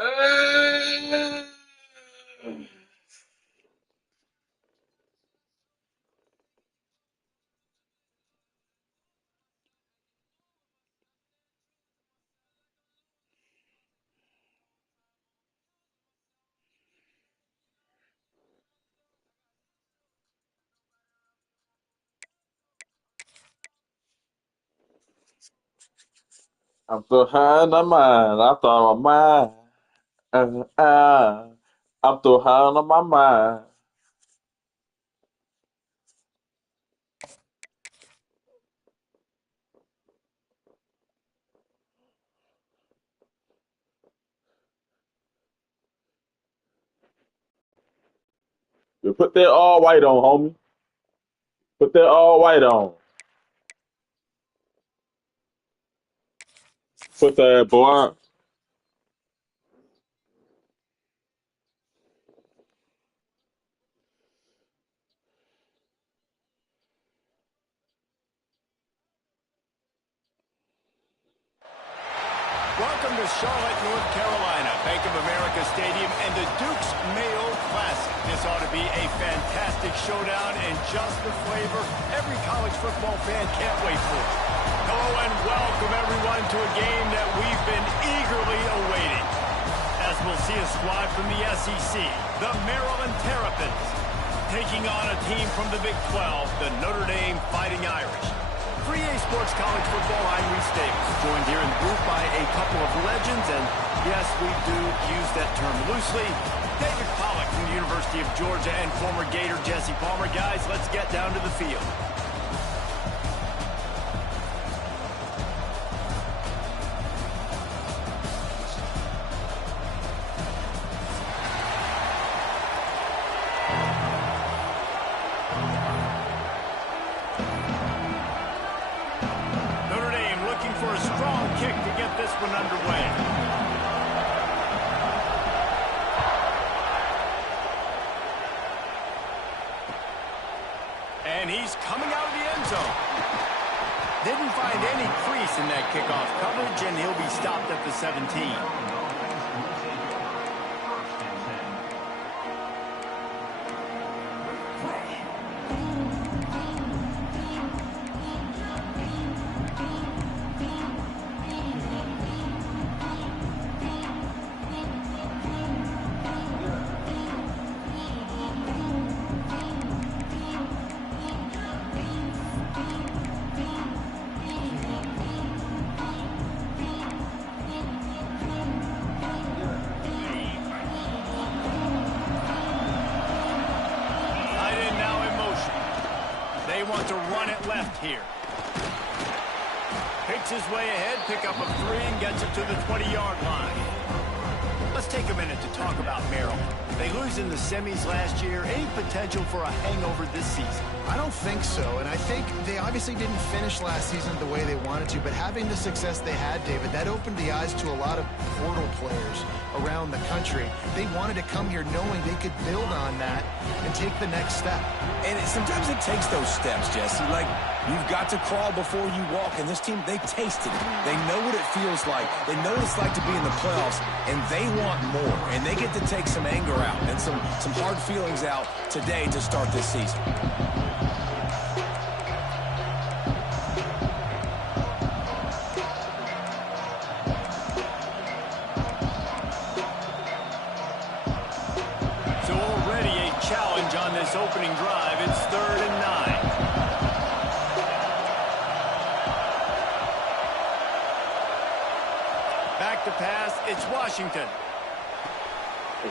Uh, I'm behind on mine. I thought on mine. I'm behind on my mind. You put that all white on, homie. Put that all white on. Put that boy. Welcome to Charlotte, North Carolina, Bank of America Stadium, and the Duke's Mayo Classic. This ought to be a fantastic showdown and just the flavor every college football fan can't wait for. Hello and welcome everyone to a game that we've been eagerly awaiting. As we'll see a squad from the SEC, the Maryland Terrapins, taking on a team from the Big 12, the Notre Dame Fighting Irish. For EA Sports College Football, I'm Reese Davis, joined here in the booth by a couple of legends, and yes, we do use that term loosely. David Pollack from the University of Georgia and former Gator Jesse Palmer. Guys, let's get down to the field. For a strong kick to get this one underway. And he's coming out of the end zone. Didn't find any crease in that kickoff coverage, and he'll be stopped at the 17. Want to run it left here. Picks his way ahead, pick up a 3, and gets it to the 20-yard line. Let's take a minute to talk about Maryland. They lose in the semis last year. Any potential for a hangover this season? I don't think so, and I think they obviously didn't finish last season the way they wanted to, but having the success they had, David, that opened the eyes to a lot of portal players around the country. They wanted to come here knowing they could build on that and take the next step. And sometimes it takes those steps, Jesse. Like, you've got to crawl before you walk, and this team, they tasted it. They know what it feels like. They know what it's like to be in the playoffs, and they want more. And they get to take some anger out and some hard feelings out today to start this season. So already a challenge on this opening drive. It's 3rd and 9. Back to pass, it's Washington.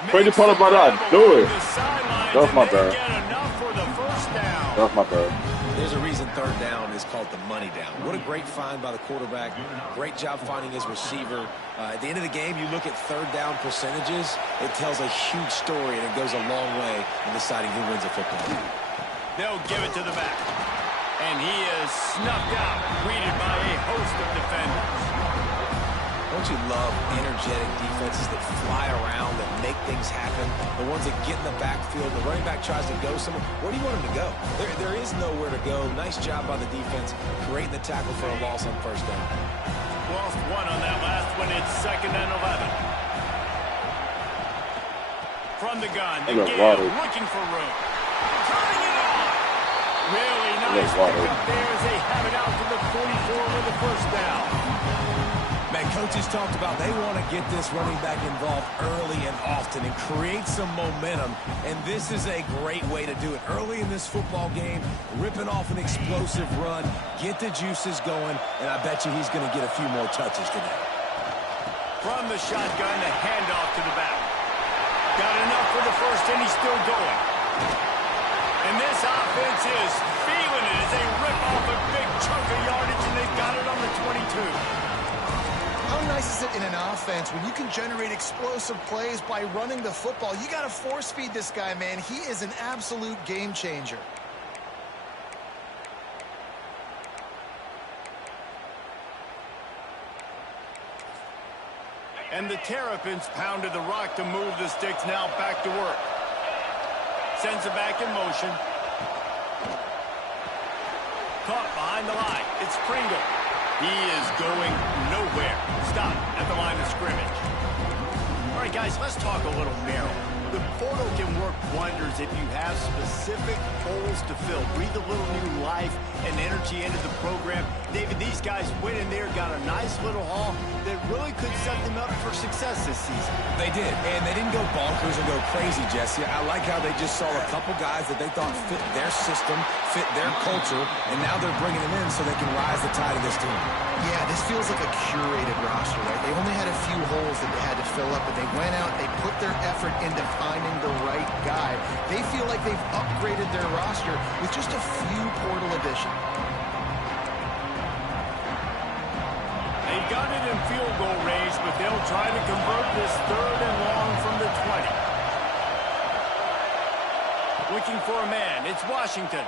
Crazy part about that, do it. That was my bad. That was my bad. There's a reason 3rd down is called the money down. What a great find by the quarterback. Great job finding his receiver. At the end of the game, you look at 3rd down percentages. It tells a huge story, and it goes a long way in deciding who wins a football game. They'll give it to the back. And he is snuffed out, greeted by a host of defenders. Don't you love energetic defenses that fly around, that make things happen? The ones that get in the backfield, the running back tries to go somewhere. Where do you want him to go? There is nowhere to go. Nice job by the defense, creating the tackle for a loss on 1st down. Lost 1 on that last one. It's 2nd and 11. From the gun, the Look, Gale looking for room. Turning it on. Really nice pickup there as they have it out to the 44 with the first down. Man, coaches talked about they want to get this running back involved early and often and create some momentum, and this is a great way to do it. Early in this football game, ripping off an explosive run, get the juices going, and I bet you he's going to get a few more touches today. From the shotgun, the handoff to the back. Got enough for the first, and he's still going. And this offense is feeling it as they rip off a big chunk of yardage, and they've got it on the 22. How nice is it in an offense when you can generate explosive plays by running the football? You got to force feed this guy, man. He is an absolute game changer. And the Terrapins pounded the rock to move the sticks. Now back to work. Sends it back in motion. Caught behind the line. It's Pringle. He is going nowhere. Stop at the line of scrimmage. All right, guys, let's talk a little narrow. The portal can work wonders if you have specific holes to fill. Breathe a little new life and energy into the program. David, these guys went in there, got a nice little haul that really could set them up for success this season. They did, and they didn't go bonkers and go crazy, Jesse. I like how they just saw a couple guys that they thought fit their system, fit their culture, and now they're bringing them in so they can rise the tide of this team. Yeah, this feels like a curated roster, right? They only had a few holes that they had to fill up, but they went out, they put their effort into finding the right guy. They feel like they've upgraded their roster with just a few portal additions. They've got it in field goal range, but they'll try to convert this 3rd and long from the 20. Looking for a man. It's Washington.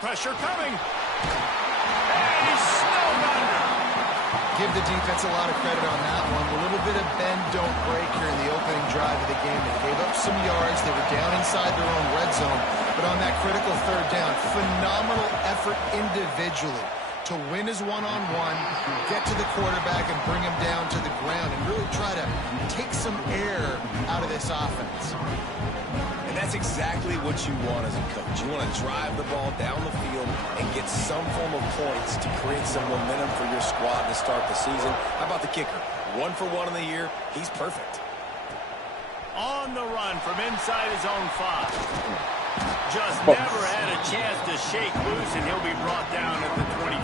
Pressure coming. And he's snowed under. Give the defense a lot of credit on that one. A little bit of bend, don't break here in the opening drive of the game. They gave up some yards. They were down inside their own red zone. But on that critical 3rd down, phenomenal effort individually to win his one-on-one, get to the quarterback and bring him down to the ground and really try to take some air out of this offense. And that's exactly what you want as a coach. You want to drive the ball down the field and get some form of points to create some momentum for your squad to start the season. How about the kicker? 1 for 1 in the year. He's perfect. On the run from inside his own 5. Just never had a chance to shake loose, and he'll be brought down at the 24.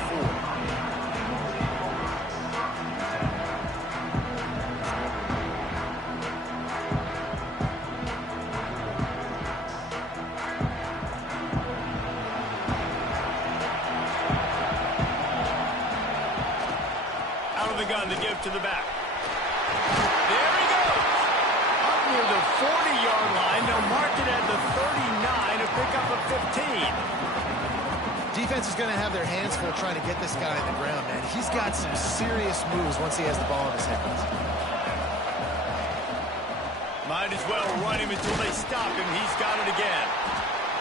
Out of the gun to give to the back. There he goes. Up near the 40-yard line. They'll mark it at the 39 to pick up a 15. Defense is going to have their hands full trying to get this guy on the ground, man. He's got some serious moves once he has the ball in his hands. Might as well run him until they stop him. He's got it again.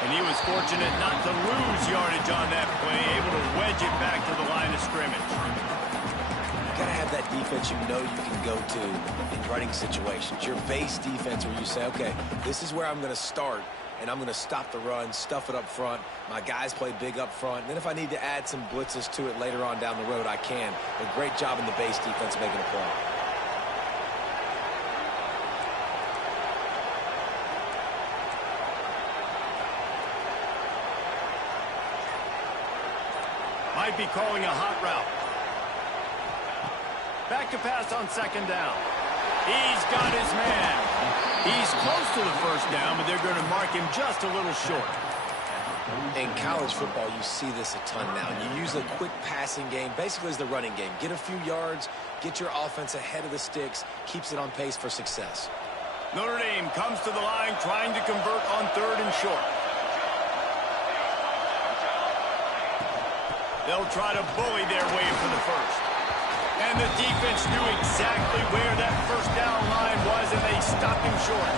And he was fortunate not to lose yardage on that play, able to wedge it back to the line of scrimmage. You got to have that defense you know you can go to in running situations. Your base defense where you say, okay, this is where I'm going to start, and I'm going to stop the run, stuff it up front. My guys play big up front. And then if I need to add some blitzes to it later on down the road, I can. A great job in the base defense making a play. Might be calling a hot route. Back to pass on 2nd down. He's got his man. He's close to the first down, but they're going to mark him just a little short. In college football, you see this a ton now. You use a quick passing game, basically as the running game. Get a few yards, get your offense ahead of the sticks, keeps it on pace for success. Notre Dame comes to the line trying to convert on 3rd and short. They'll try to bully their way for the first. And the defense knew exactly where that first down line was, and they stopped him short.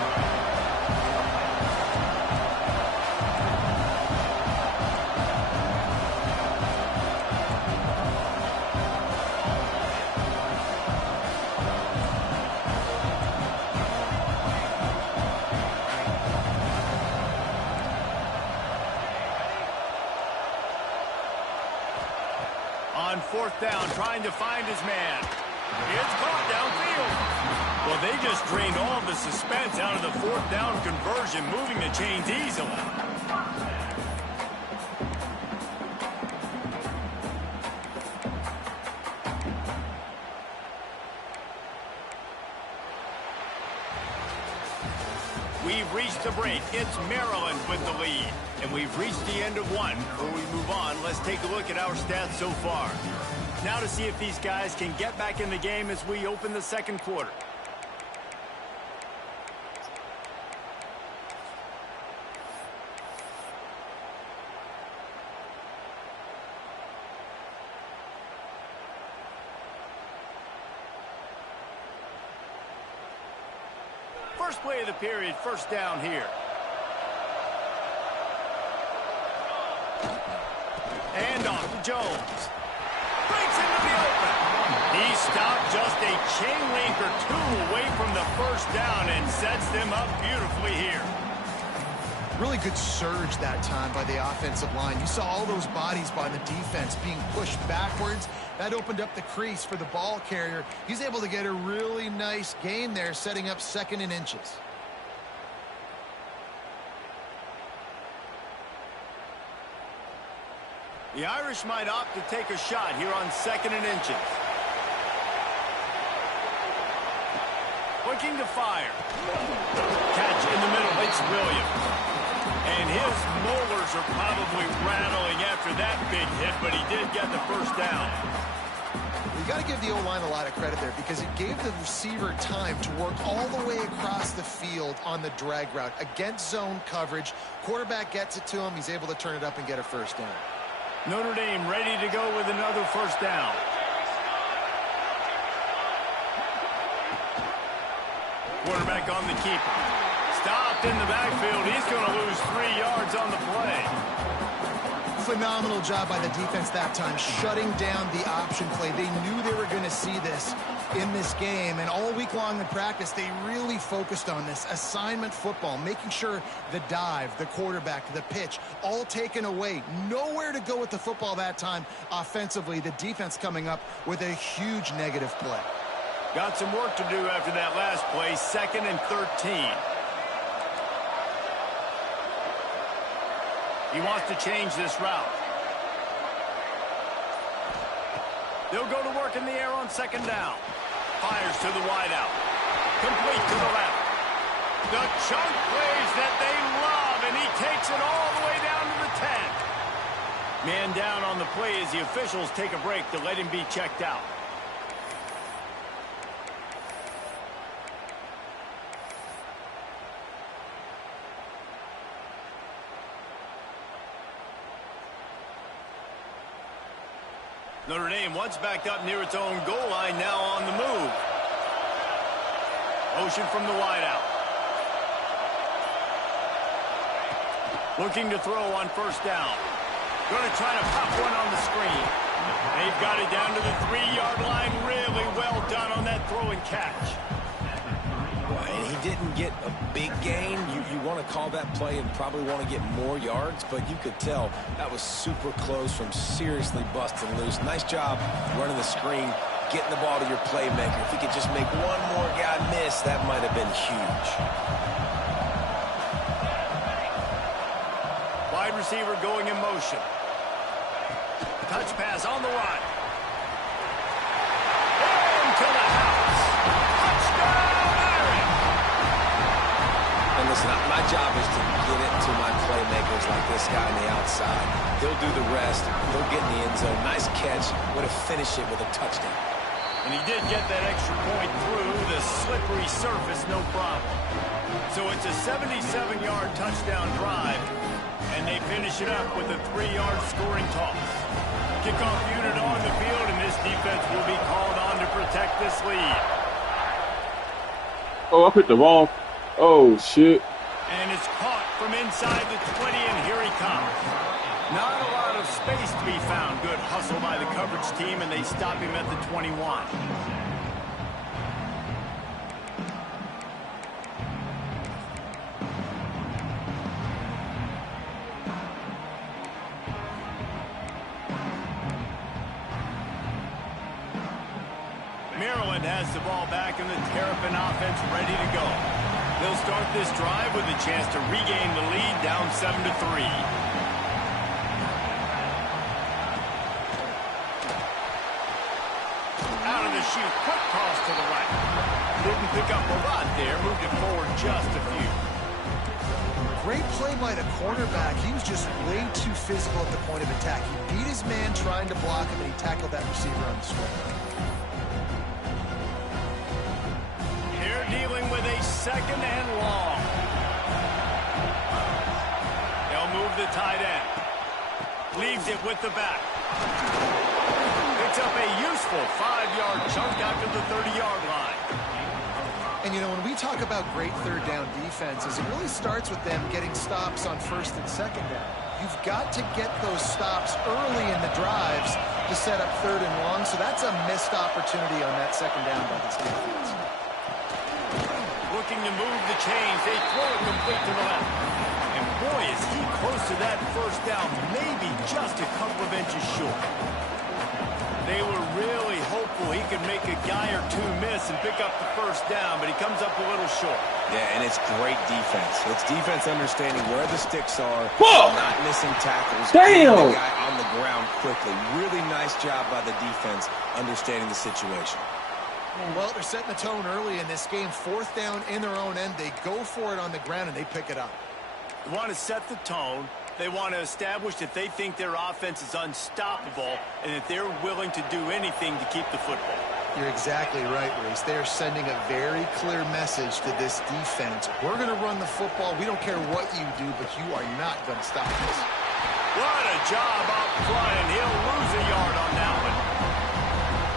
4th down, trying to find his man. It's caught downfield. Well, they just drained all of the suspense out of the 4th down conversion, moving the chains easily. We've reached the break. It's Maryland with the lead. And we've reached the end of one. Before we move on, let's take a look at our stats so far. Now to see if these guys can get back in the game as we open the second quarter. First play of the period, 1st down here. And off to Jones. Breaks into the open. He stopped just a chain link or 2 away from the 1st down and sets them up beautifully here. Really good surge that time by the offensive line. You saw all those bodies by the defense being pushed backwards. That opened up the crease for the ball carrier. He's able to get a really nice gain there, setting up 2nd and inches. The Irish might opt to take a shot here on 2nd and inches. Looking to fire. Catch in the middle. It's Williams. And his molars are probably rattling after that big hit, but he did get the 1st down. You got to give the O-line a lot of credit there because it gave the receiver time to work all the way across the field on the drag route against zone coverage. Quarterback gets it to him. He's able to turn it up and get a 1st down. Notre Dame ready to go with another 1st down. Quarterback on the keeper. Stopped in the backfield. He's going to lose 3 yards on the play. Phenomenal job by the defense that time, shutting down the option play. They knew they were going to see this in this game, and all week long in practice, they really focused on this assignment football, making sure the dive, the quarterback, the pitch, all taken away. Nowhere to go with the football that time offensively. The defense coming up with a huge negative play. Got some work to do after that last play, 2nd and 13. He wants to change this route. They'll go to work in the air on 2nd down. Fires to the wideout. Complete to the left. The chunk plays that they love, and he takes it all the way down to the 10. Man down on the play as the officials take a break to let him be checked out. Notre Dame once backed up near its own goal line, now on the move. Motion from the wideout. Looking to throw on 1st down. Going to try to pop one on the screen. They've got it down to the 3-yard line. Really well done on that throw and catch. And he didn't get a big gain. You want to call that play and probably want to get more yards, but you could tell that was super close from seriously busting loose. Nice job running the screen, getting the ball to your playmaker. If he could just make one more guy miss, that might have been huge. Wide receiver going in motion. Touch pass on the run. Into the house. Touchdown! And listen, my job is to get it to my playmakers like this guy on the outside. They'll do the rest. They'll get in the end zone. Nice catch. Way to finish it with a touchdown. And he did get that extra point through the slippery surface, no problem. So it's a 77-yard touchdown drive, and they finish it up with a 3-yard scoring toss. Kickoff unit on the field, and this defense will be called on to protect this lead. Oh, I picked the wrong. Oh, shit. And it's caught from inside the 20, and here he comes. Not a lot of space to be found. Good hustle by the coverage team, and they stop him at the 21. Maryland has the ball back and the Terrapin offense ready to go. They'll start this drive with a chance to regain the lead down 7-3. Out of the chute, quick toss to the right. Didn't pick up a lot there, moved it forward just a few. Great play by the cornerback. He was just way too physical at the point of attack. He beat his man trying to block him, and he tackled that receiver on the strike. They're dealing with a second and long. They'll move the tight end. Leaves it with the back. Picks up a useful 5-yard chunk after the 30-yard line. And, you know, when we talk about great third down defenses, it really starts with them getting stops on first and second down. You've got to get those stops early in the drives to set up third and long, so that's a missed opportunity on that second down by this defense. Looking to move the chains. They throw it complete to the left. And boy, is he close to that first down, maybe just a couple of inches short. They were really hopeful he could make a guy or two miss and pick up the first down, but he comes up a little short. Yeah, and it's great defense. It's defense understanding where the sticks are, Whoa! not missing tackles, Damn! getting the guy on the ground quickly. Really nice job by the defense understanding the situation. Well, they're setting the tone early in this game. Fourth down in their own end. They go for it on the ground, and they pick it up. They want to set the tone. They want to establish that they think their offense is unstoppable and that they're willing to do anything to keep the football. You're exactly right, Reese. They are sending a very clear message to this defense. We're going to run the football. We don't care what you do, but you are not going to stop us. What a job up front, and he'll lose a yard on that one.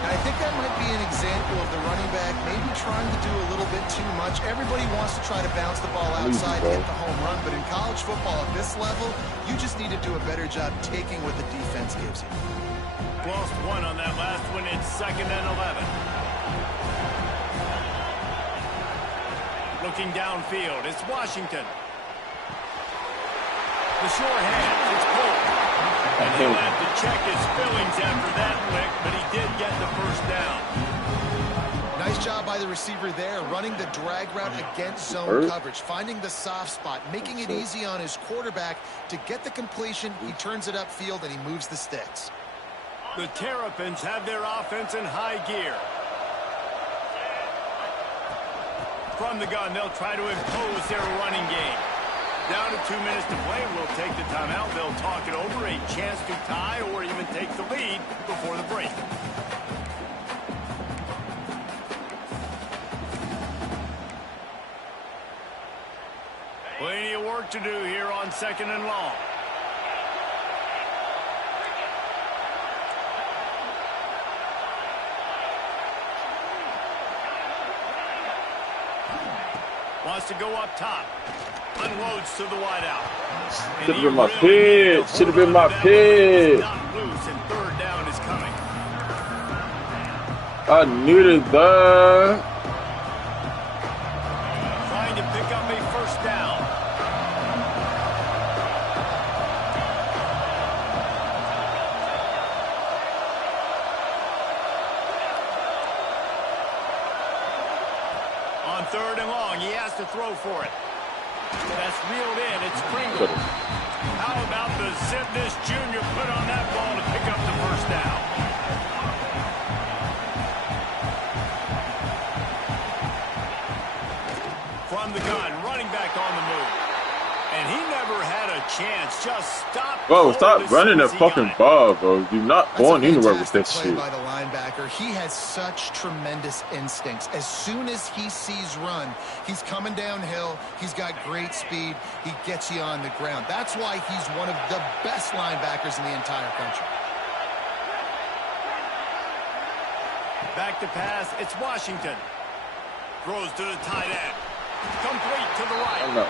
I think that might be an example of the running back maybe trying to do a little bit too much. Everybody wants to try to bounce the ball outside and hit the home run, but in college football at this level, you just need to do a better job taking what the defense gives you. Lost one on that last one. It's 2nd and 11. Looking downfield, it's Washington. The short hand, it's Polk. And he'll have to check his fillings after that lick, but he did get the first down. Nice job by the receiver there, running the drag route against zone coverage, finding the soft spot, making it easy on his quarterback to get the completion. He turns it upfield, and he moves the sticks. The Terrapins have their offense in high gear. From the gun, they'll try to impose their running game. Down to 2 minutes to play. We'll take the timeout. They'll talk it over. A chance to tie or even take the lead before the break. Plenty of work to do here on 2nd and long. Wants to go up top. Unloads to the wideout. Should have been my pitch. Should have been my pitch. Not loose, and 3rd down is coming. I needed that. Trying to pick up a first down. On 3rd and long, he has to throw for it. That's reeled in. It's Kringle. How about the zip this junior put on that ball to pick up the first down? From the gun, running back on the move. And he never had a chance. Just stop. Bro, stop running the fucking ball, bro. You're not going anywhere with that play shit. by the linebacker. He has such tremendous instincts. As soon as he sees run, he's coming downhill. He's got great speed. He gets you on the ground. That's why he's one of the best linebackers in the entire country. Back to pass. It's Washington. Throws to the tight end. Complete to the right.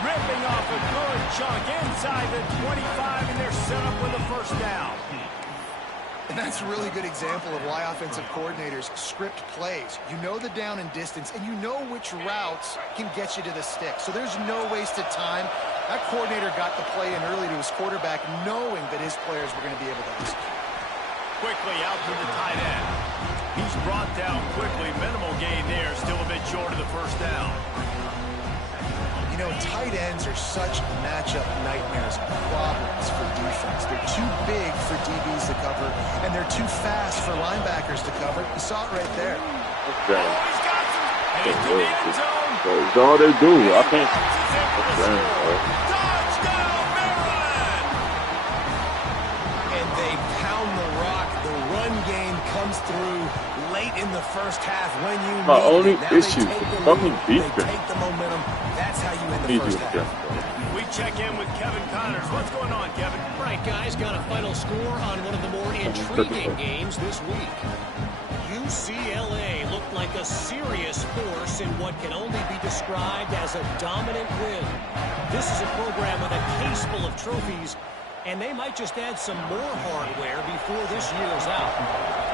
Ripping off a good chunk inside the 25, and they're set up with a first down. And that's a really good example of why offensive coordinators script plays. You know the down and distance, and you know which routes can get you to the stick. So there's no wasted time. That coordinator got the play in early to his quarterback, knowing that his players were going to be able to execute. Quickly out to the tight end. He's brought down quickly. Minimal gain there. Still a bit short of the first down. You know, tight ends are such matchup nightmares and problems for defense. They're too big for DBs to cover, and they're too fast for linebackers to cover. You saw it right there. Oh, he's got some. And he's to the end zone. That's all they do. I can't. Touchdown, Maryland! And they pound the rock. The run game comes through late in the first half when you need My only it. Now issue they take is the fucking lead, defense. They take the momentum. That's how you end the first half. We check in with Kevin Connors. What's going on, Kevin? Right, guys, got a final score on one of the more intriguing games this week. UCLA looked like a serious force in what can only be described as a dominant win. This is a program with a case full of trophies, and they might just add some more hardware before this year is out.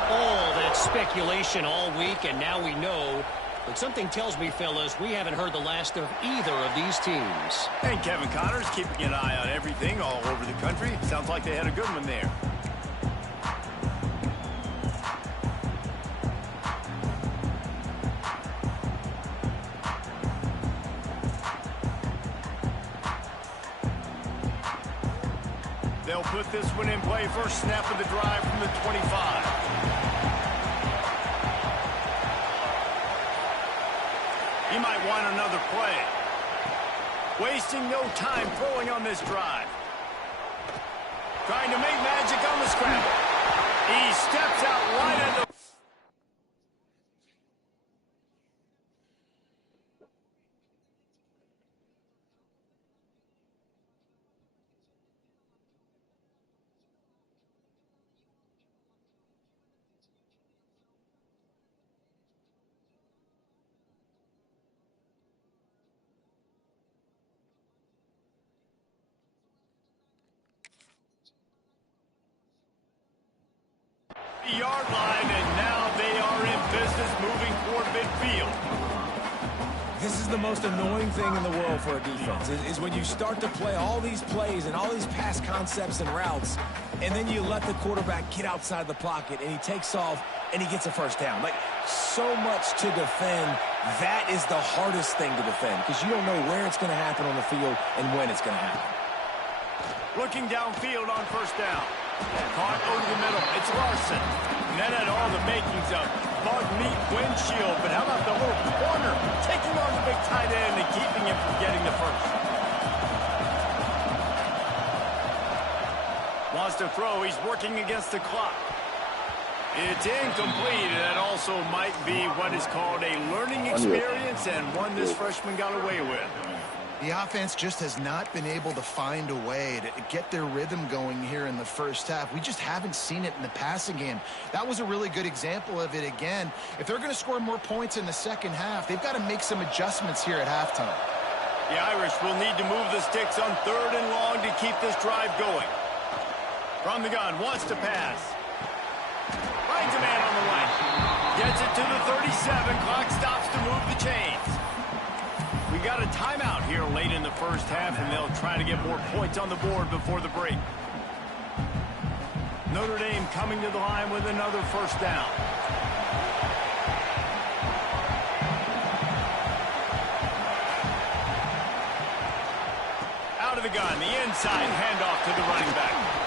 All that speculation all week, and now we know. But something tells me, fellas, we haven't heard the last of either of these teams. And Kevin Connors keeping an eye on everything all over the country. Sounds like they had a good one there. They'll put this one in play. First snap of the drive from the 25. He might want another play. Wasting no time throwing on this drive. Trying to make magic on the scramble. He steps out right at the... yard line, and now they are in business moving toward midfield. This is the most annoying thing in the world for a defense, is when you start to play all these plays and all these pass concepts and routes, and then you let the quarterback get outside the pocket, and he takes off, and he gets a first down. Like, so much to defend. That is the hardest thing to defend, because you don't know where it's going to happen on the field and when it's going to happen. Looking downfield on first down. Caught over the middle. It's Larson. And that had all the makings of bug meat windshield. But how about the little corner taking on the big tight end and keeping him from getting the first? Wants to throw. He's working against the clock. It's incomplete, and that also might be what is called a learning experience and one this freshman got away with. The offense just has not been able to find a way to get their rhythm going here in the first half. We just haven't seen it in the passing game. That was a really good example of it again. If they're going to score more points in the second half, they've got to make some adjustments here at halftime. The Irish will need to move the sticks on 3rd and long to keep this drive going. From the gun, wants to pass. Finds a man on the right. Gets it to the 37. Clock stops to move the chains. We got a timeout here late in the first half, and they'll try to get more points on the board before the break. Notre Dame coming to the line with another first down. Out of the gun, the inside handoff to the running back.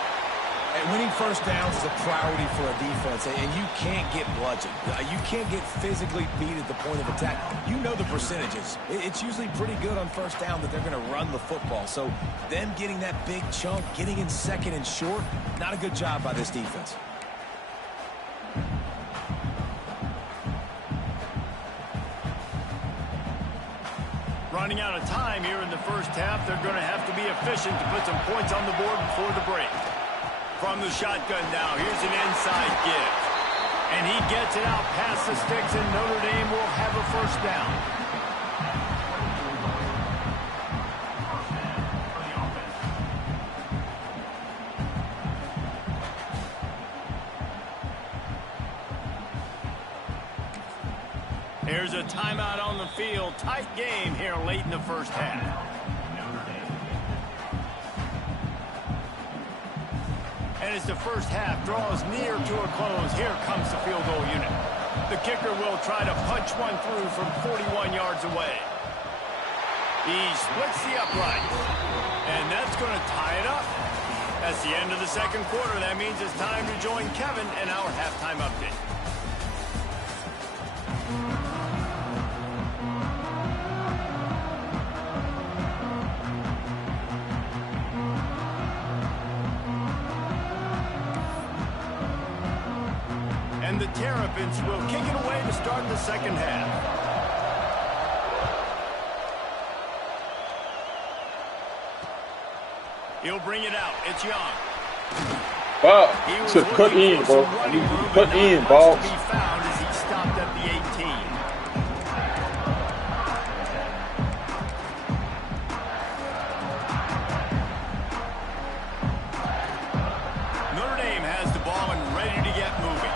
And winning first downs is a priority for a defense, and you can't get bludgeoned. You can't get physically beat at the point of attack. You know the percentages. It's usually pretty good on first down that they're going to run the football. So them getting that big chunk, getting in second and short, not a good job by this defense. Running out of time here in the first half, they're going to have to be efficient to put some points on the board before the break. From the shotgun now, here's an inside give. And he gets it out past the sticks, and Notre Dame will have a first down. Here's a timeout on the field. Tight game here late in the first half. And as the first half draws near to a close, here comes the field goal unit. The kicker will try to punch one through from 41 yards away. He splits the uprights, and that's going to tie it up. That's the end of the second quarter. That means it's time to join Kevin in our halftime update. And the Terrapins will kick it away to start the second half. He'll bring it out. It's Young. Wow, should cut in, bro. Cut in, balls. He found as he stopped at the 18. Notre Dame has the ball and ready to get moving.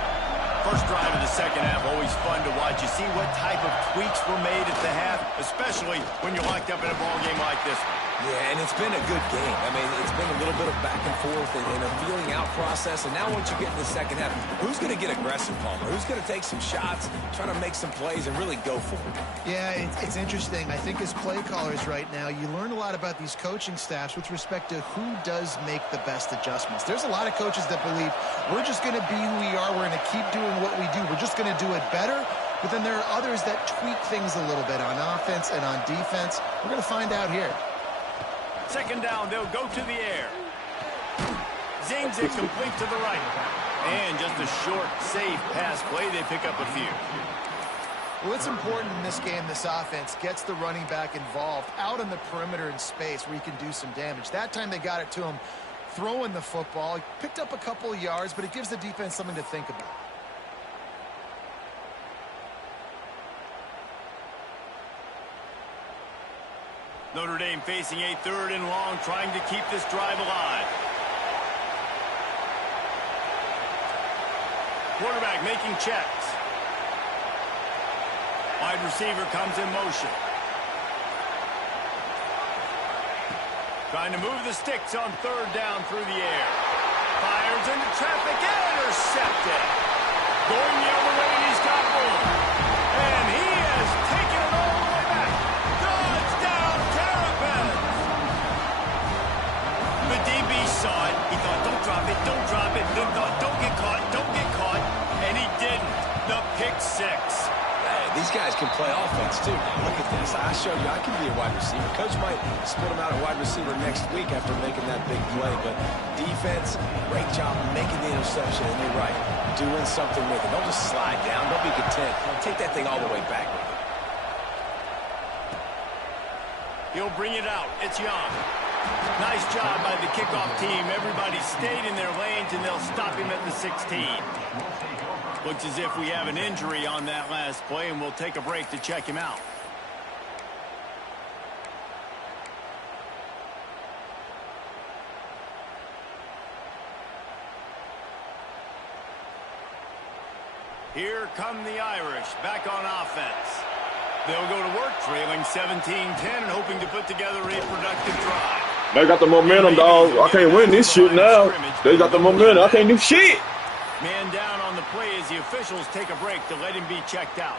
First drive of the second half, always fun to watch. You see what type of tweaks were made at the half, especially when you're locked up in a ball game like this one. Yeah, and it's been a good game. I mean, it's been a little bit of back and forth and a feeling out process. And now once you get in the second half, who's going to get aggressive, Palmer? Who's going to take some shots, try to make some plays, and really go for it? Yeah, it's interesting. I think as play callers right now, you learn a lot about these coaching staffs with respect to who does make the best adjustments. There's a lot of coaches that believe we're just going to be who we are. We're going to keep doing what we do. We're just going to do it better. But then there are others that tweak things a little bit on offense and on defense. We're going to find out here. Second down, they'll go to the air. Zings it complete to the right. And just a short, safe pass play. They pick up a few. Well, it's important in this game, this offense gets the running back involved out on the perimeter in space where he can do some damage. That time they got it to him throwing the football. He picked up a couple of yards, but it gives the defense something to think about. Notre Dame facing a third and long, trying to keep this drive alive. Quarterback making checks. Wide receiver comes in motion. Trying to move the sticks on third down through the air. Fires into traffic and intercepted. Going the other way, and he's got room. And he has taken it all the way back. Touchdown, Terrapins! The DB saw it. He thought, don't drop it, don't drop it. Then thought, don't get caught, don't get caught. And he didn't. The pick six. These guys can play offense, too. Look at this. I showed you I can be a wide receiver. Coach might split him out at wide receiver next week after making that big play. But defense, great job making the interception. And you're right, doing something with it. Don't just slide down. Don't be content. Take that thing all the way back with it. He'll bring it out. It's Young. Nice job by the kickoff team. Everybody stayed in their lanes, and they'll stop him at the 16. Looks as if we have an injury on that last play, and we'll take a break to check him out. Here come the Irish back on offense. They'll go to work trailing 17-10 and hoping to put together a productive drive. They got the momentum, dog. I can't win this shit now. They got the momentum. I can't do shit. Man down on the play as the officials take a break to let him be checked out.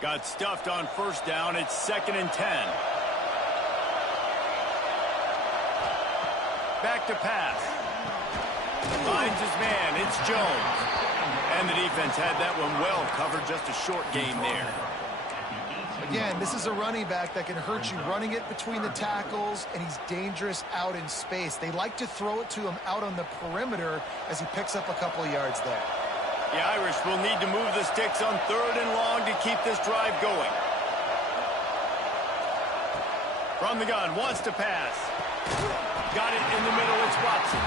Got stuffed on first down. It's 2nd and 10. Back to pass. Finds his man. It's Jones. And the defense had that one well covered. Just a short gain there. Again, this is a running back that can hurt you running it between the tackles, and he's dangerous out in space. They like to throw it to him out on the perimeter as he picks up a couple of yards there. The Irish will need to move the sticks on third and long to keep this drive going. From the gun, wants to pass. Got it in the middle, it's Watson.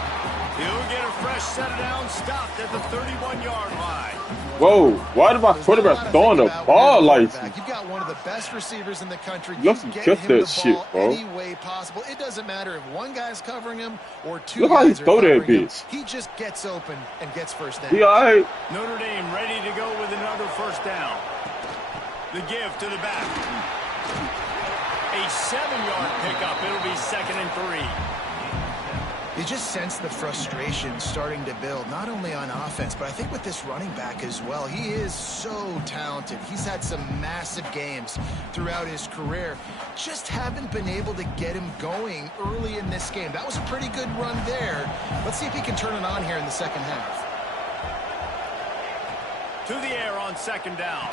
He'll get a fresh set down, stopped at the 31-yard line. Whoa, why did my quarterback throwing the ball like that? You've got one of the best receivers in the country. You have to get catch him that the shit, ball bro. any way possible. It doesn't matter if one guy's covering him or two Look how he guys are throw that covering him. bitch. He just gets open and gets first down. He all right. Notre Dame ready to go with another first down. The give to the back. A a 7-yard pickup. It'll be 2nd and 3. You just sense the frustration starting to build, not only on offense, but I think with this running back as well. He is so talented. He's had some massive games throughout his career. Just haven't been able to get him going early in this game. That was a pretty good run there. Let's see if he can turn it on here in the second half. To the air on 2nd down.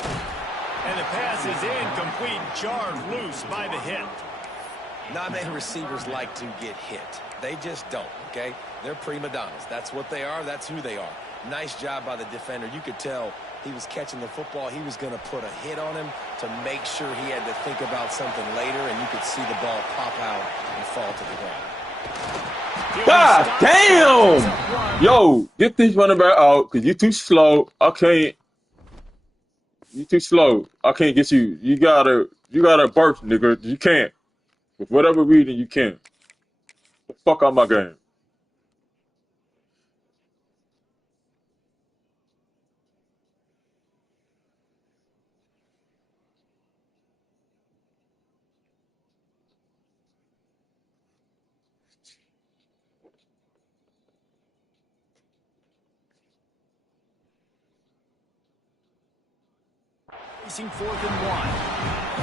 And the pass is incomplete, jarred loose by the hit. Not many receivers like to get hit. They just don't, okay? They're prima donnas. That's what they are. That's who they are. Nice job by the defender. You could tell he was catching the football. He was going to put a hit on him to make sure he had to think about something later, and you could see the ball pop out and fall to the ground. God damn! Yo, get this running back out because you're too slow. I can't. You're too slow. I can't get you. You gotta burst, nigga. You can't. For whatever reason, you can't. The fuck out my game. Facing 4th and 1.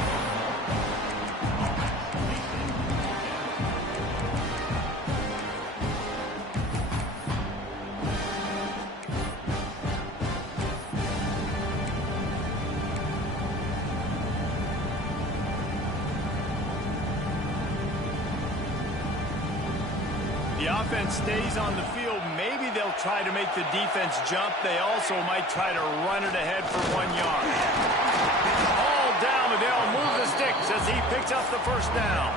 The offense stays on the field. Maybe they'll try to make the defense jump. They also might try to run it ahead for 1 yard. All down, but they'll move the sticks as he picks up the 1st down.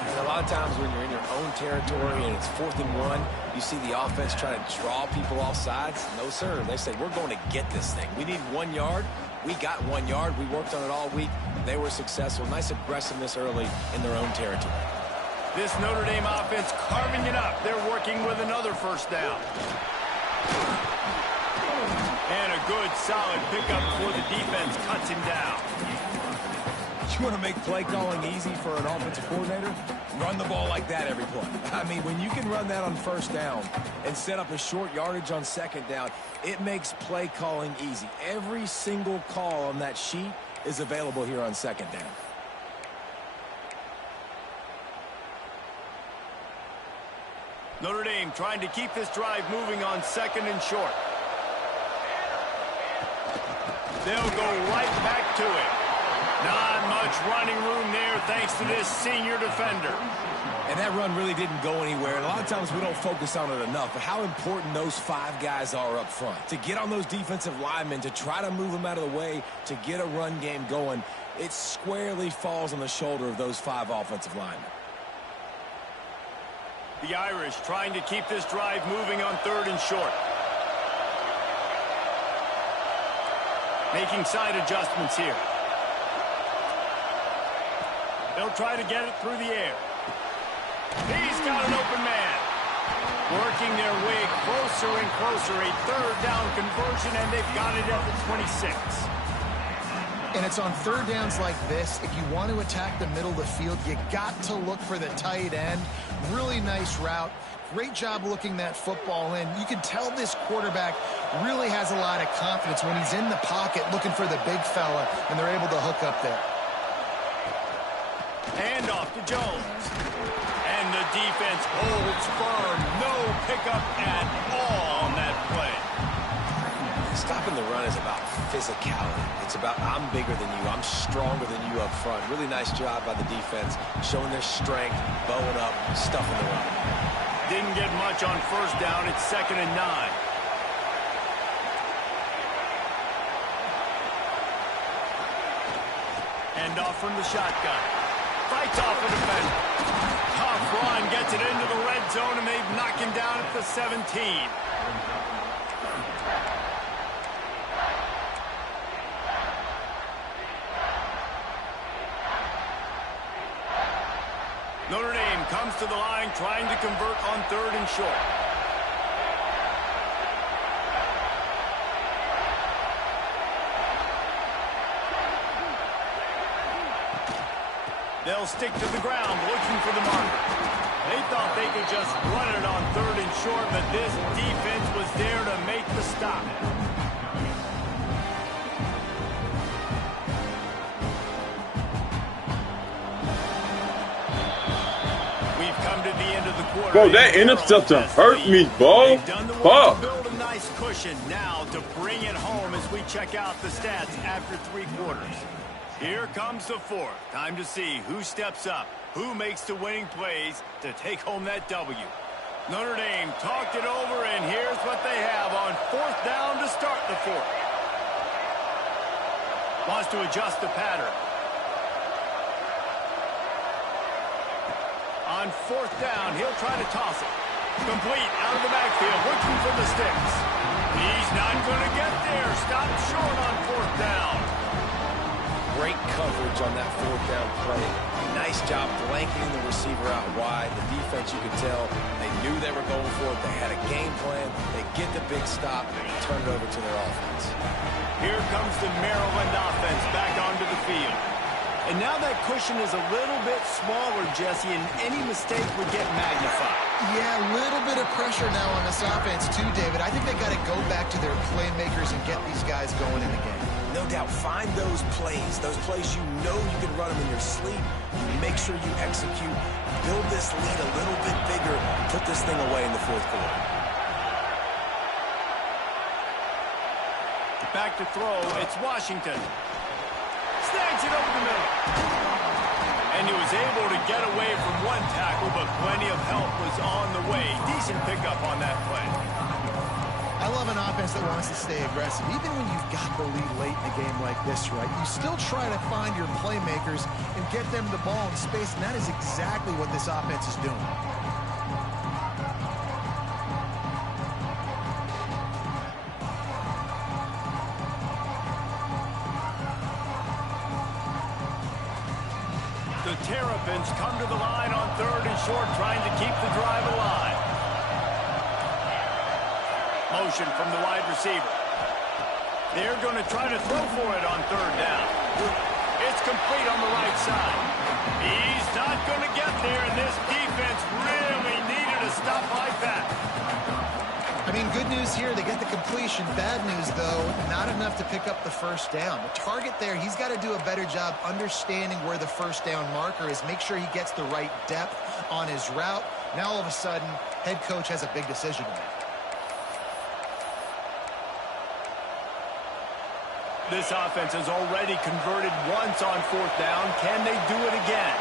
And a lot of times when you're in your own territory and it's 4th and 1, you see the offense trying to draw people off sides. No, sir. They say, we're going to get this thing. We need 1 yard. We got 1 yard. We worked on it all week. They were successful. Nice aggressiveness early in their own territory. This Notre Dame offense carving it up. They're working with another 1st down. And a good, solid pickup before the defense cuts him down. You want to make play calling easy for an offensive coordinator? Run the ball like that every play. I mean, when you can run that on 1st down and set up a short yardage on 2nd down, it makes play calling easy. Every single call on that sheet is available here on 2nd down. Notre Dame trying to keep this drive moving on 2nd and short. They'll go right back to it. Not much running room there thanks to this senior defender. And that run really didn't go anywhere. And a lot of times we don't focus on it enough. But how important those 5 guys are up front. To get on those defensive linemen, to try to move them out of the way, to get a run game going, it squarely falls on the shoulder of those 5 offensive linemen. The Irish trying to keep this drive moving on 3rd and short. Making side adjustments here. They'll try to get it through the air. He's got an open man. Working their way closer and closer. A 3rd down conversion, and they've got it at the 26. And it's on 3rd downs like this. If you want to attack the middle of the field, you got to look for the tight end. Really nice route. Great job looking that football in. You can tell this quarterback really has a lot of confidence when he's in the pocket looking for the big fella, and they're able to hook up there. Hand off to Jones. And the defense holds firm. No pickup at all on that play. Stopping the run is about physicality. It's about I'm bigger than you. I'm stronger than you up front. Really nice job by the defense, showing their strength, bowing up, stuffing the run. Didn't get much on 1st down. It's 2nd and 9. Hand off from the shotgun. Fights off a defender. Tough run, gets it into the red zone, and they've knocked him down at the 17. Notre Dame comes to the line trying to convert on 3rd and short. They'll stick to the ground looking for the marker. They thought they could just run it on 3rd and short, but this defense was there to make the stop. We've come to the end of the quarter. Bro, that interception hurt me, bro. They've done the work Fuck. to build a nice cushion. Now to bring it home as we check out the stats after 3 quarters. Here comes the 4th. Time to see who steps up, who makes the winning plays to take home that W. Notre Dame talked it over, and here's what they have on 4th down to start the 4th. Wants to adjust the pattern. On 4th down, he'll try to toss it. Complete out of the backfield, looking for the sticks. He's not going to get there. Stop short on 4th down. Great coverage on that 4th down play. Nice job blanketing the receiver out wide. The defense, you could tell, they knew they were going for it. They had a game plan. They get the big stop and turn it over to their offense. Here comes the Maryland offense back onto the field. And now that cushion is a little bit smaller, Jesse, and any mistake would get magnified. Yeah, a little bit of pressure now on this offense too, David. I think they got to go back to their playmakers and get these guys going in the game. No doubt, find those plays you know you can run them in your sleep. You make sure you execute, build this lead a little bit bigger, put this thing away in the 4th quarter. Back to throw, it's Washington. Snags it over the middle. And he was able to get away from one tackle, but plenty of help was on the way. Decent pickup on that play. I love an offense that wants to stay aggressive. Even when you've got the lead late in a game like this, right, you still try to find your playmakers and get them the ball in space, and that is exactly what this offense is doing. The Terrapins come to the line on 3rd and short, trying to keep the drive alive. Motion from the wide receiver. They're going to try to throw for it on 3rd down. It's complete on the right side. He's not going to get there, and this defense really needed a stop like that. I mean, good news here, they get the completion. Bad news, though, not enough to pick up the 1st down. The target there, he's got to do a better job understanding where the 1st down marker is, make sure he gets the right depth on his route. Now, all of a sudden, head coach has a big decision to make. This offense has already converted once on 4th down. Can they do it again?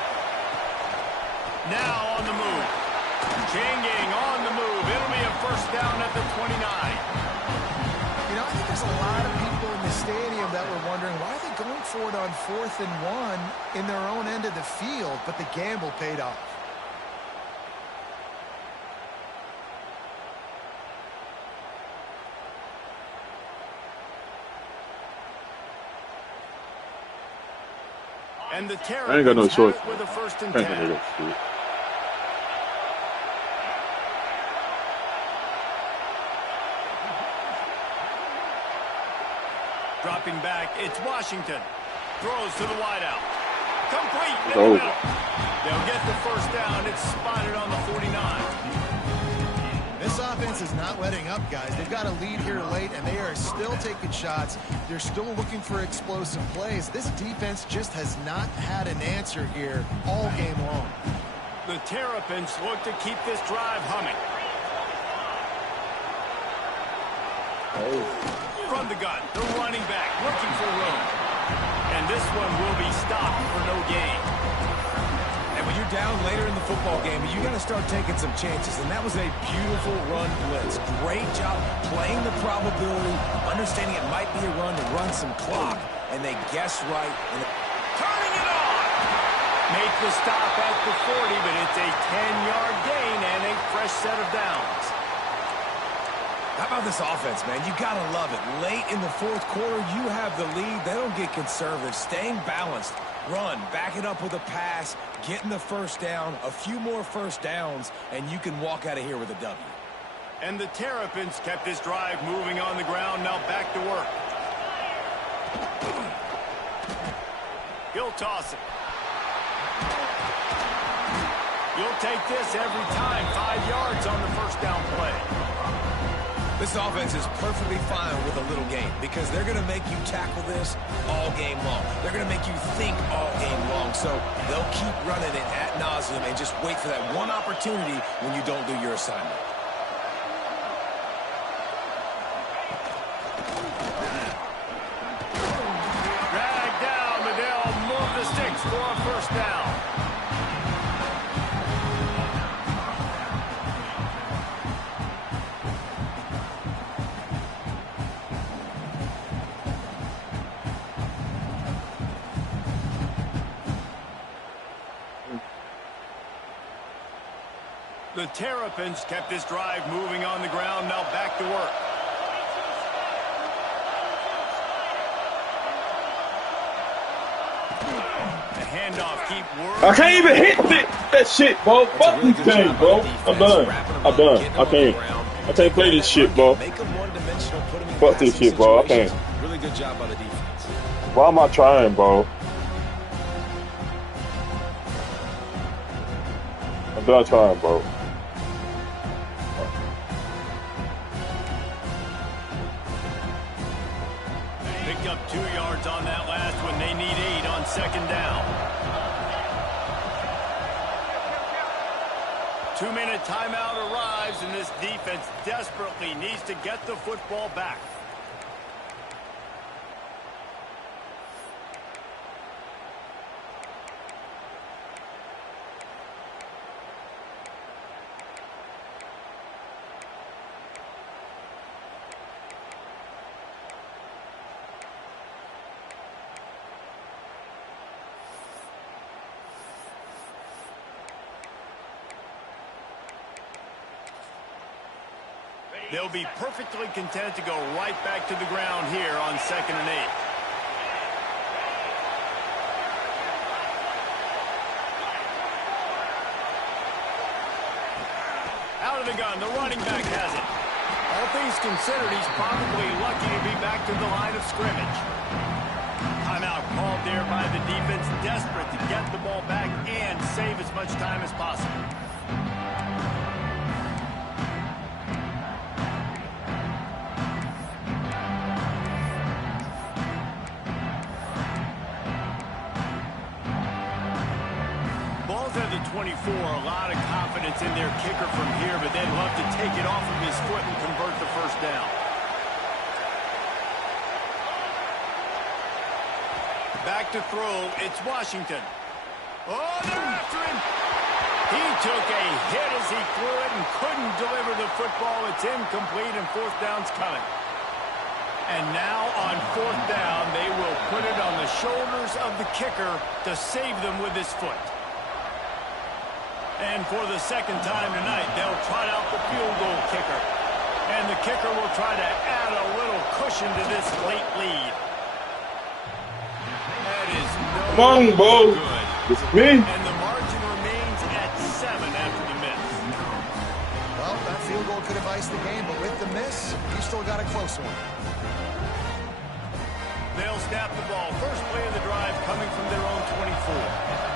Now on the move. Changing on the move. It'll be a 1st down at the 29. You know, I think there's a lot of people in the stadium that were wondering, why are they going for it on 4th and 1 in their own end of the field? But the gamble paid off. And the Terrapins I ain't got no choice. with a 1st and I ain't 10. gonna do that shit. Dropping back, it's Washington. Throws to the wideout. Complete in the Oh. middle. They'll get the 1st down. It's spotted on the 49. This offense is not letting up, guys. They've got a lead here late, and they are still taking shots. They're still looking for explosive plays. This defense just has not had an answer here all game long. The Terrapins look to keep this drive humming. From the gun, the running back looking for room. And this one will be stopped for no gain. And when you're down later in the football game, you got to start taking some chances. And that was a beautiful run blitz. Great job playing the probability, understanding it might be a run to run some clock. And they guessed right. Turning it on. Make the stop at the 40, but it's a 10-yard gain and a fresh set of downs. How about this offense, man? You got to love it. Late in the 4th quarter, you have the lead. They don't get conservative. Staying balanced. Run, back it up with a pass, getting the 1st down, a few more 1st downs, and you can walk out of here with a W. And the Terrapins kept this drive moving on the ground. Now back to work. He'll toss it. You'll take this every time. 5 yards on the first down play. This offense is perfectly fine with a little game because they're going to make you tackle this all game long. They're going to make you think all game long. So they'll keep running it ad nauseum and just wait for that one opportunity when you don't do your assignment. Drag down, but they'll move the sticks for a first down. The Terrapins kept this drive moving on the ground. Now back to work. The handoff keep working. I can't even hit that shit, bro. Fuck this game, bro. I'm done. I can't play this shit, bro. Fuck this shit, bro. I can't. Really good job by the defense. Why am I trying, bro? I'm done trying, bro. Picked up 2 yards on that last one. They need 8 on second down. 2-minute timeout arrives, and this defense desperately needs to get the football back. They'll be perfectly content to go right back to the ground here on 2nd and 8. Out of the gun, the running back has it. All things considered, he's probably lucky to be back to the line of scrimmage. Timeout called there by the defense, desperate to get the ball back and save as much time as possible. At the 24, a lot of confidence in their kicker from here, but they'd love to take it off of his foot and convert the first down. Back to throw, it's Washington. Oh, they're after him. He took a hit as he threw it and couldn't deliver the football. It's incomplete and fourth down's coming. And now on fourth down, they will put it on the shoulders of the kicker to save them with his foot. And for the second time tonight, they'll trot out the field goal kicker. And the kicker will try to add a little cushion to this late lead. That is no Come on, bro. good. This is me. And the margin remains at 7 after the miss. Well, that field goal could have iced the game, but with the miss, you still got a close one. They'll snap the ball. First play of the drive coming from their own 24.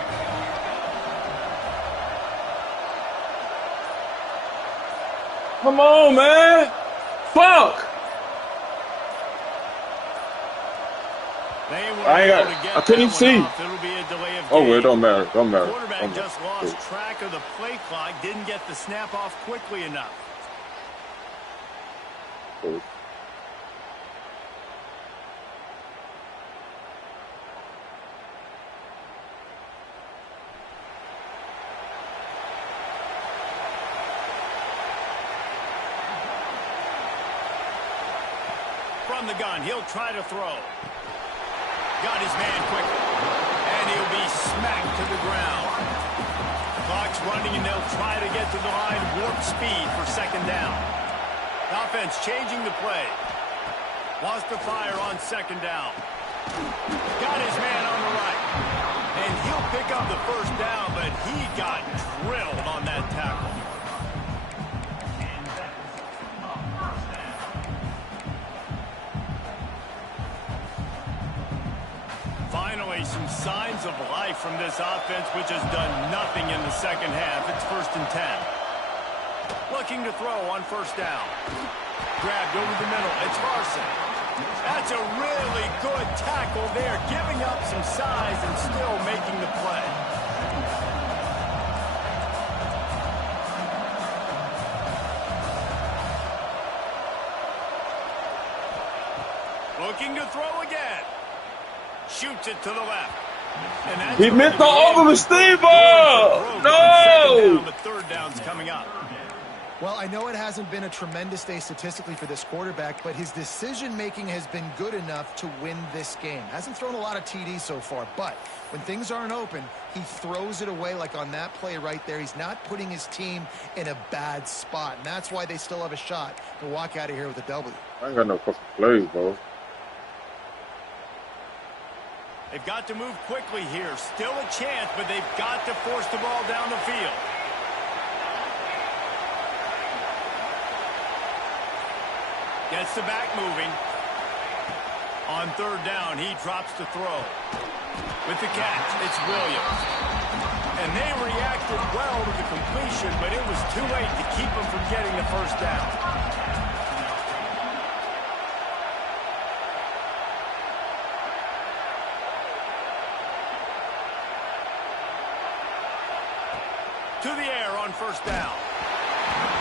Come on, man. Fuck. I couldn't even see. Oh, well, it don't matter. Don't matter. Quarterback just lost track of the play clock. Didn't get the snap off quickly enough. From the gun, he'll try to throw. Got his man quickly. And he'll be smacked to the ground. Clock's running, and they'll try to get to the line. Warp speed for second down. Offense changing the play. Wants to fire on second down. Got his man on the right. And he'll pick up the first down, but he got drilled on that tackle. Finally, some signs of life from this offense, which has done nothing in the second half. It's 1st and 10. Looking to throw on 1st down. Grabbed over the middle. It's Carson. That's a really good tackle there, giving up some size and still making the play. Looking to throw again. Shoots it to the left. And that's He missed the over receiver. No. But 3rd down's coming up. Well, I know it hasn't been a tremendous day statistically for this quarterback, but his decision-making has been good enough to win this game. Hasn't thrown a lot of TDs so far, but when things aren't open, he throws it away like on that play right there. He's not putting his team in a bad spot, and that's why they still have a shot to walk out of here with a W. I ain't got no fucking plays, bro. They've got to move quickly here. Still a chance, but they've got to force the ball down the field. Gets the back moving. On 3rd down, he drops to throw. With the catch, it's Williams. And they reacted well to the completion, but it was too late to keep them from getting the 1st down. To the air on 1st down.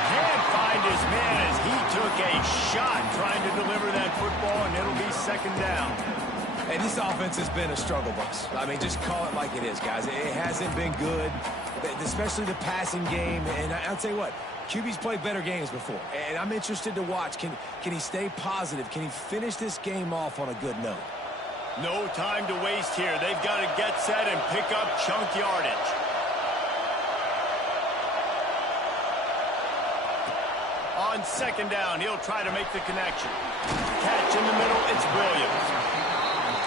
Can't find his man as he took a shot trying to deliver that football, and it'll be 2nd down. Hey, this offense has been a struggle bus. I mean, just call it like it is, guys. It hasn't been good, especially the passing game. And I'll tell you what, QB's played better games before. And I'm interested to watch. Can he stay positive? Can he finish this game off on a good note? No time to waste here. They've got to get set and pick up chunk yardage. On 2nd down, he'll try to make the connection. Catch in the middle, it's Williams.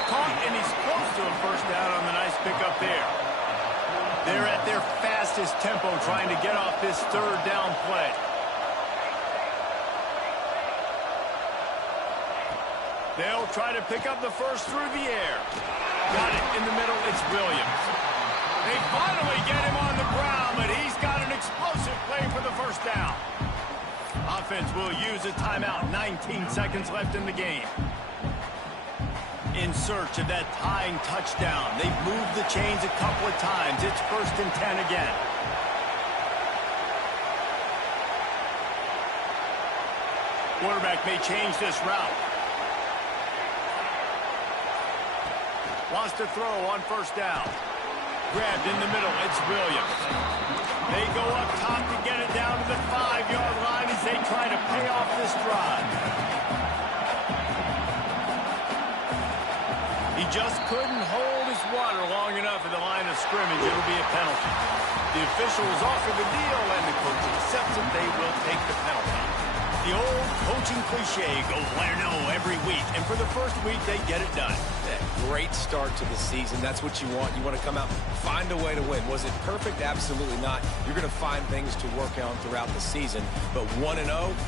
Caught, and he's close to a 1st down on the nice pickup there. They're at their fastest tempo trying to get off this 3rd down play. They'll try to pick up the 1st through the air. Got it in the middle, it's Williams. They finally get him on the ground, but he's got an explosive play for the 1st down. Offense will use a timeout. 19 seconds left in the game. In search of that tying touchdown. They've moved the chains a couple of times. It's 1st and 10 again. Quarterback may change this route. Wants to throw on 1st down. Grabbed in the middle. It's Williams. They go up top to get it down to the 5-yard line as they try to pay off this drive. He just couldn't hold his water long enough at the line of scrimmage. It'll be a penalty. The officials offer the deal, and the coach accepts it. They will take the penalty. The old coaching cliche, go win or no every week. And for the 1st week, they get it done. Great start to the season. That's what you want. You want to come out, find a way to win. Was it perfect? Absolutely not. You're going to find things to work on throughout the season. But 1-0,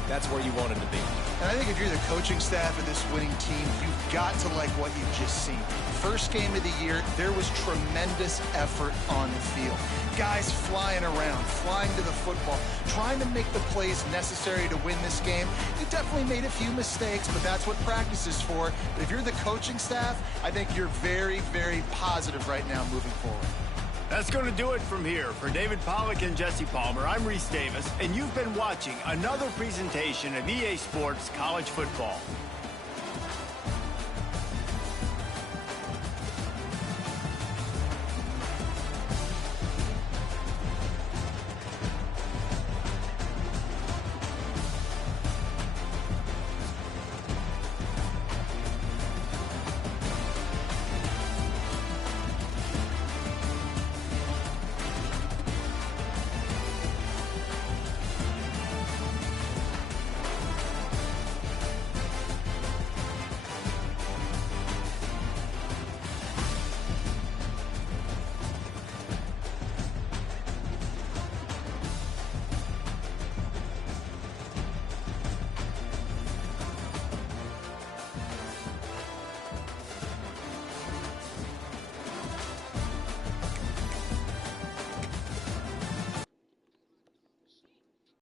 that's where you wanted to be. And I think if you're the coaching staff of this winning team, you've got to like what you've just seen. First game of the year, there was tremendous effort on the field. Guys flying around, flying to the football, trying to make the plays necessary to win this game. You definitely made a few mistakes, but that's what practice is for. But if you're the coaching staff, I think you're very, very positive right now moving forward. That's going to do it from here. For David Pollack and Jesse Palmer, I'm Reese Davis, and you've been watching another presentation of EA Sports College Football.